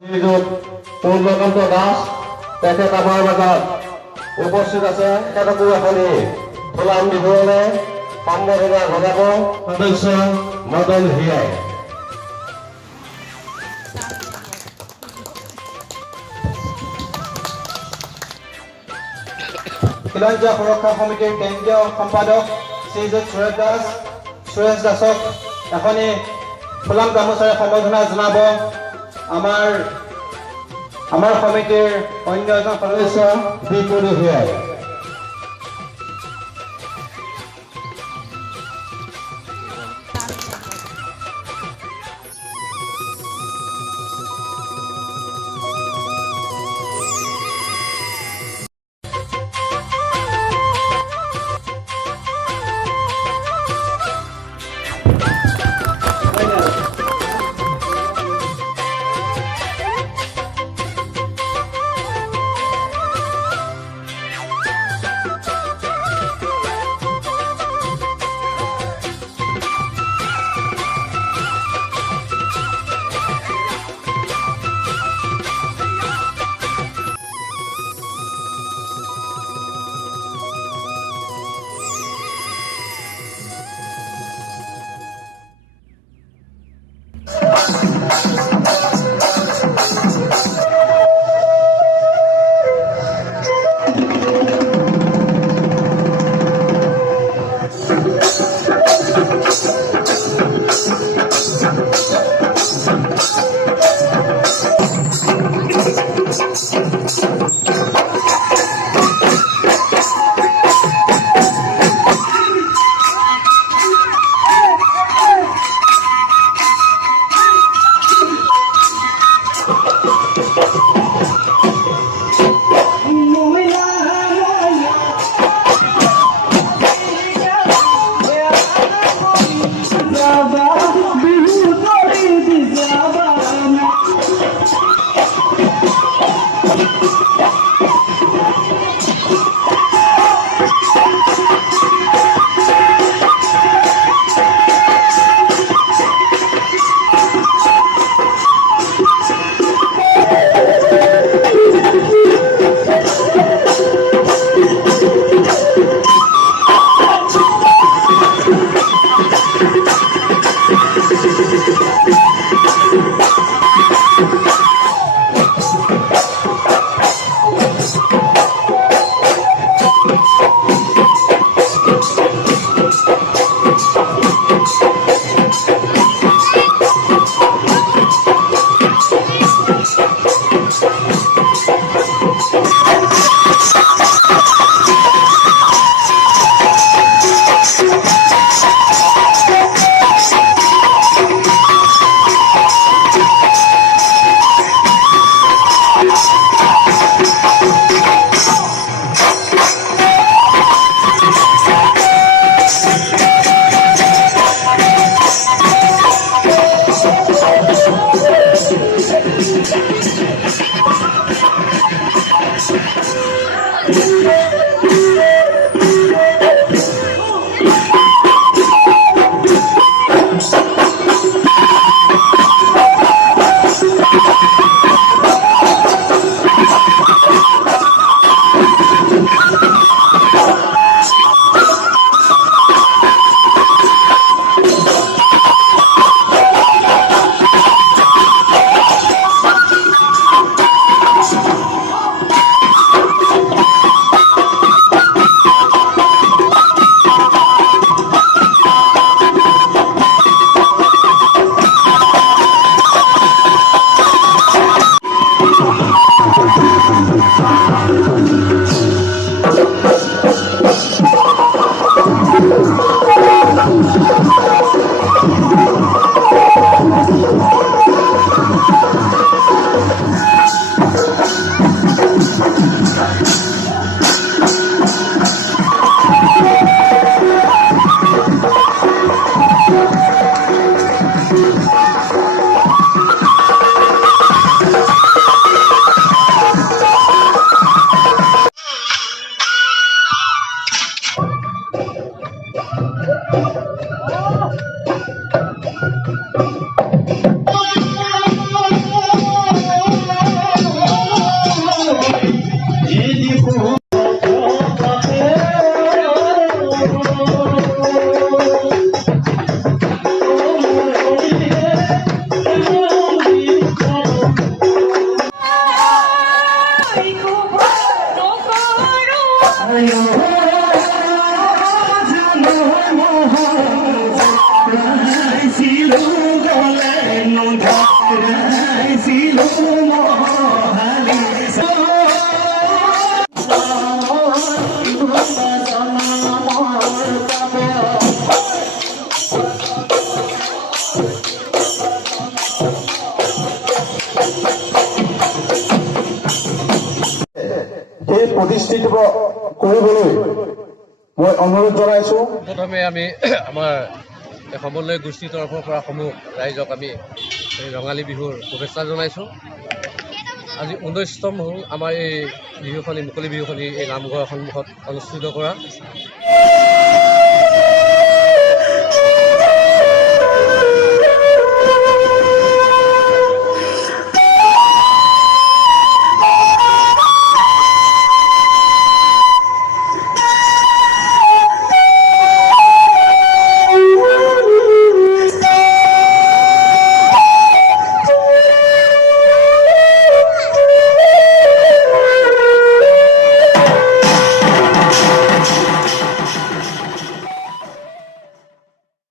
পূৰ্ণকান্ত দাস তেখেত আমাৰ মাজত উপস্থিত আছে। তেখেতকো আপুনি ফুলাম দিবলৈ সম্বৰ্ধনা জনাব সদস্য মদন হিয়াই। খিলঞ্জীয়া সুৰক্ষা সমিতিৰ কেন্দ্ৰীয় সম্পাদক শ্ৰীযুত সুৰেশ দাসক এখনি ফুলাম গামোচাৰে সম্বৰ্ধনা জনাব আমাৰ সমিতিৰ অন্য এজন সদস্য বিপুল হিয়াই। প্ৰতিষ্ঠিত কৰিবলৈ মই অনুৰোধ জনাইছোঁ। প্ৰথমে আমি আমাৰ সমন্বয় গোষ্ঠীৰ তৰফৰ পৰা সমূহ ৰাইজক আমি এই ৰঙালী বিহুৰ শুভেচ্ছা জনাইছোঁ। আজি 19তম হ'ল আমাৰ এই বিহুখনি মুকলি বিহুখনি এই নামঘৰৰ সন্মুখত অনুষ্ঠিত কৰা।